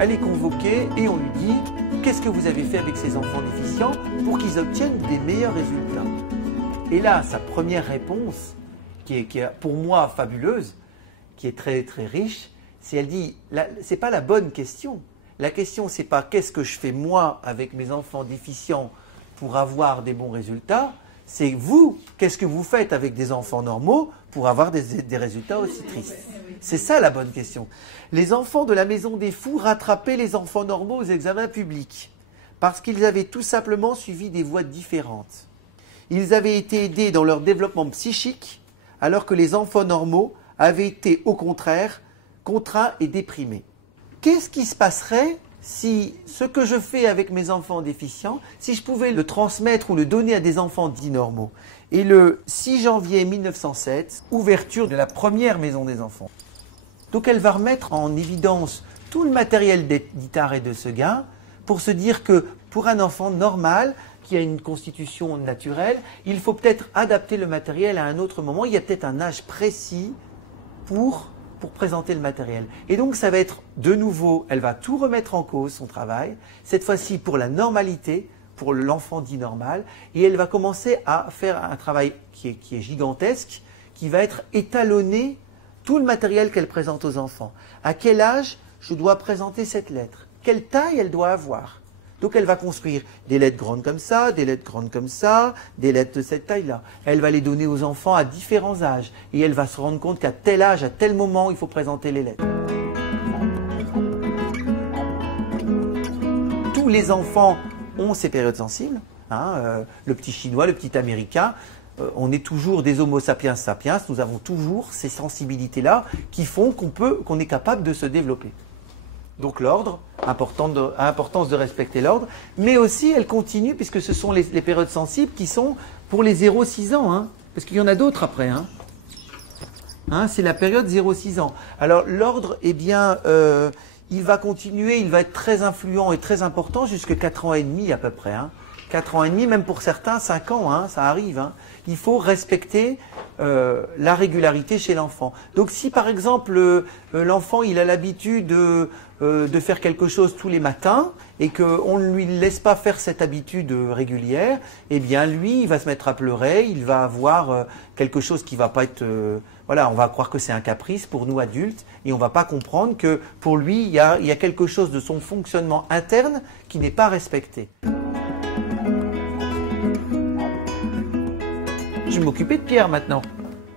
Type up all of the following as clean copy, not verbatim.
elle est convoquée et on lui dit « Qu'est-ce que vous avez fait avec ces enfants déficients pour qu'ils obtiennent des meilleurs résultats ?» Et là, sa première réponse, qui est pour moi fabuleuse, qui est très très riche, c'est elle dit « C'est pas la bonne question. La question, c'est pas qu'est-ce que je fais moi avec mes enfants déficients pour avoir des bons résultats, c'est vous, qu'est-ce que vous faites avec des enfants normaux pour avoir des résultats aussi tristes. C'est ça la bonne question. Les enfants de la maison des fous rattrapaient les enfants normaux aux examens publics parce qu'ils avaient tout simplement suivi des voies différentes. Ils avaient été aidés dans leur développement psychique alors que les enfants normaux avaient été au contraire contraints et déprimés. Qu'est-ce qui se passerait si ce que je fais avec mes enfants déficients, si je pouvais le transmettre ou le donner à des enfants dits normaux? Et le 6 janvier 1907, ouverture de la première maison des enfants. Donc elle va remettre en évidence tout le matériel d'Itard et de Seguin pour se dire que pour un enfant normal, qui a une constitution naturelle, il faut peut-être adapter le matériel à un autre moment. Il y a peut-être un âge précis pour présenter le matériel. Et donc ça va être de nouveau, elle va tout remettre en cause, son travail, cette fois-ci pour la normalité, pour l'enfant dit normal, et elle va commencer à faire un travail qui est gigantesque, qui va être étalonné, tout le matériel qu'elle présente aux enfants. À quel âge je dois présenter cette lettre? Quelle taille elle doit avoir? Donc elle va construire des lettres grandes comme ça, des lettres grandes comme ça, des lettres de cette taille-là. Elle va les donner aux enfants à différents âges. Et elle va se rendre compte qu'à tel âge, à tel moment, il faut présenter les lettres. Tous les enfants ont ces périodes sensibles. Le petit chinois, le petit américain. On est toujours des homo sapiens sapiens. Nous avons toujours ces sensibilités-là qui font qu'on est capable de se développer. Donc l'ordre, importance de respecter l'ordre, mais aussi elle continue puisque ce sont les périodes sensibles qui sont pour les 0-6 ans, parce qu'il y en a d'autres après. C'est la période 0-6 ans. Alors l'ordre, eh bien, il va continuer, il va être très influent et très important jusqu'à 4 ans et demi à peu près. 4 ans et demi, même pour certains, 5 ans, ça arrive. Il faut respecter la régularité chez l'enfant. Donc si par exemple l'enfant il a l'habitude de faire quelque chose tous les matins et qu'on ne lui laisse pas faire cette habitude régulière, eh bien lui il va se mettre à pleurer, il va avoir quelque chose qui va pas être... on va croire que c'est un caprice pour nous adultes et on ne va pas comprendre que pour lui il y a quelque chose de son fonctionnement interne qui n'est pas respecté. Je vais m'occuper de Pierre maintenant.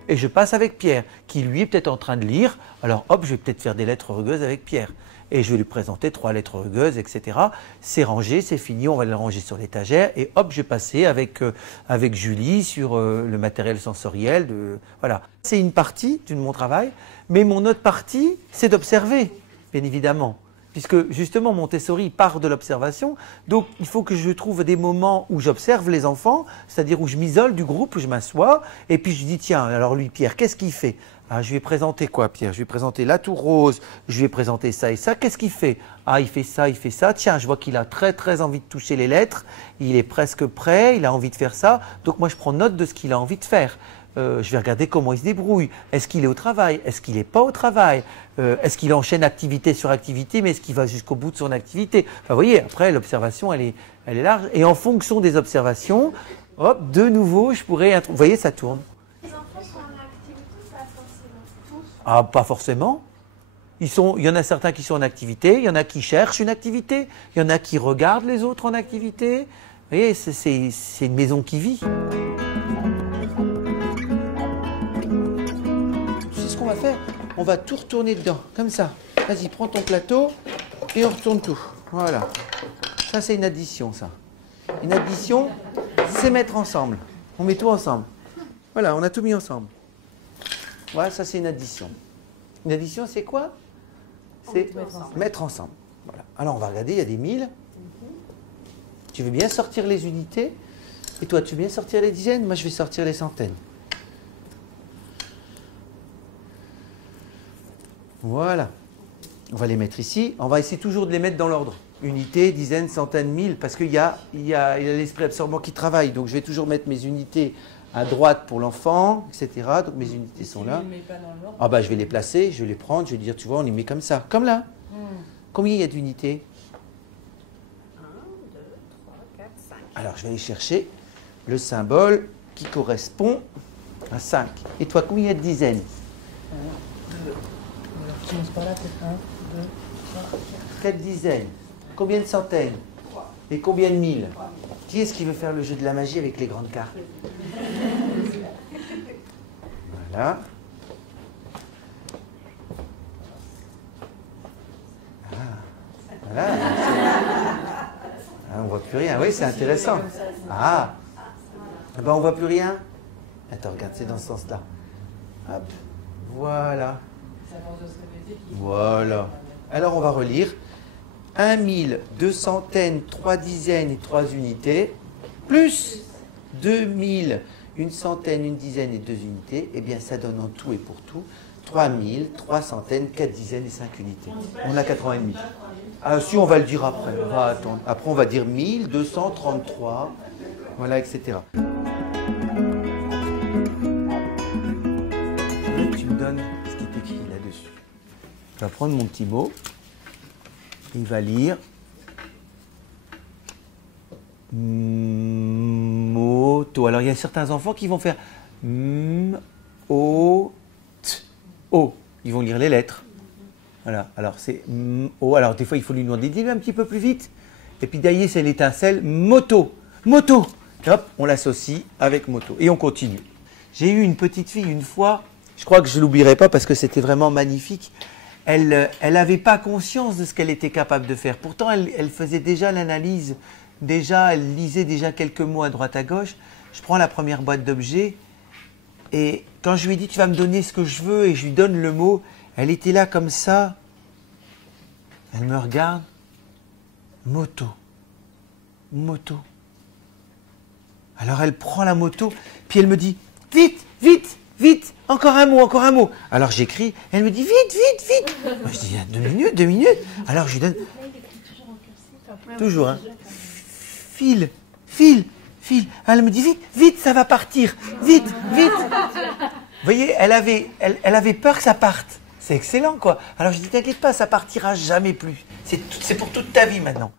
Et je passe avec Pierre, qui lui est peut-être en train de lire. Alors hop, je vais peut-être faire des lettres rugueuses avec Pierre. Et je vais lui présenter 3 lettres rugueuses, etc. C'est rangé, c'est fini, on va le ranger sur l'étagère. Et hop, je vais passer avec Julie sur le matériel sensoriel. Voilà. C'est une partie de mon travail. Mais mon autre partie, c'est d'observer, bien évidemment. Puisque justement Montessori part de l'observation, donc il faut que je trouve des moments où j'observe les enfants, c'est-à-dire où je m'isole du groupe, où je m'assois, et puis je dis tiens, alors lui Pierre, qu'est-ce qu'il fait? Je lui ai présenté quoi Pierre? Je lui ai présenté la tour rose, je lui ai présenté ça et ça, qu'est-ce qu'il fait? Il fait ça, tiens, je vois qu'il a très très envie de toucher les lettres, il est presque prêt, il a envie de faire ça, donc moi je prends note de ce qu'il a envie de faire. Je vais regarder comment il se débrouille. Est-ce qu'il est au travail? Est-ce qu'il n'est pas au travail? Est-ce qu'il enchaîne activité sur activité, mais est-ce qu'il va jusqu'au bout de son activité? Enfin, vous voyez, après, l'observation, elle est large. Et en fonction des observations, hop, de nouveau, je pourrais... Vous voyez, ça tourne. Les enfants sont en activité ou pas forcément? Tous? Pas forcément. Il y en a certains qui sont en activité, il y en a qui cherchent une activité, il y en a qui regardent les autres en activité. Vous voyez, c'est une maison qui vit. On va faire, on va tout retourner dedans, comme ça. Vas-y, prends ton plateau et on retourne tout. Voilà. Ça, c'est une addition, ça. Une addition, c'est mettre ensemble. On met tout ensemble. Voilà, on a tout mis ensemble. Voilà, ça, c'est une addition. Une addition, c'est quoi? C'est mettre ensemble. Voilà. Alors, on va regarder, il y a des 1000. Tu veux bien sortir les unités? Et toi, tu veux bien sortir les dizaines? Moi, je vais sortir les centaines. Voilà. On va les mettre ici. On va essayer toujours de les mettre dans l'ordre. Unités, dizaines, centaines, 1000, parce qu'il y a l'esprit absorbant qui travaille. Donc je vais toujours mettre mes unités à droite pour l'enfant, etc. Donc mes unités sont là. Tu ne les mets pas dans l'ordre? Je vais les placer, je vais les prendre, je vais dire, tu vois, on les met comme ça. Comme là. Combien il y a d'unités? 1, 2, 3, 4, 5. Alors, je vais aller chercher le symbole qui correspond à 5. Et toi, combien il y a de dizaines? 1, 2. Alors, je commence par là, peut-être 1, 2, 3, 4. 4 dizaines. Combien de centaines? Et combien de mille? Qui est-ce qui veut faire le jeu de la magie avec les grandes cartes? Voilà. Ah, voilà. Ah, on voit plus rien. Oui, c'est intéressant. Ah, ben on voit plus rien. Attends, regarde, c'est dans ce sens-là. Hop, voilà. Voilà. Alors on va relire. 1 000, 2 centaines, 3 dizaines et 3 unités, plus 2 000, une centaine, une dizaine et 2 unités, eh bien ça donne en tout et pour tout 3 000, 3 centaines, 4 dizaines et 5 unités. On a 4 ans et demi. Ah si, on va le dire après, on va attendre. Après on va dire 1233, voilà, etc. Là, tu me donnes ce qui est écrit là-dessus. Je vais prendre mon petit mot. Il va lire moto. Alors il y a certains enfants qui vont faire o t o. Ils vont lire les lettres. Voilà. Alors c'est o. Alors des fois il faut lui demander dis-le un petit peu plus vite. Et puis derrière c'est l'étincelle moto. Moto. Et hop, on l'associe avec moto. Et on continue. J'ai eu une petite fille une fois. Je crois que je ne l'oublierai pas parce que c'était vraiment magnifique. Elle n'avait pas conscience de ce qu'elle était capable de faire. Pourtant, elle faisait déjà l'analyse, elle lisait déjà quelques mots à droite à gauche. Je prends la première boîte d'objets et quand je lui ai dit « tu vas me donner ce que je veux » et je lui donne le mot, elle était là comme ça. Elle me regarde. Moto. Moto. Alors elle prend la moto, puis elle me dit « vite, vite !» Vite, encore un mot, encore un mot. Alors j'écris, elle me dit vite, vite, vite. Moi je dis 2 minutes, 2 minutes. Alors je lui donne. Toujours, hein. File, file, file. Elle me dit vite, vite, ça va partir. Vite, vite. Vous voyez, elle avait peur que ça parte. C'est excellent, quoi. Alors je dis t'inquiète pas, ça partira jamais plus. C'est pour toute ta vie maintenant.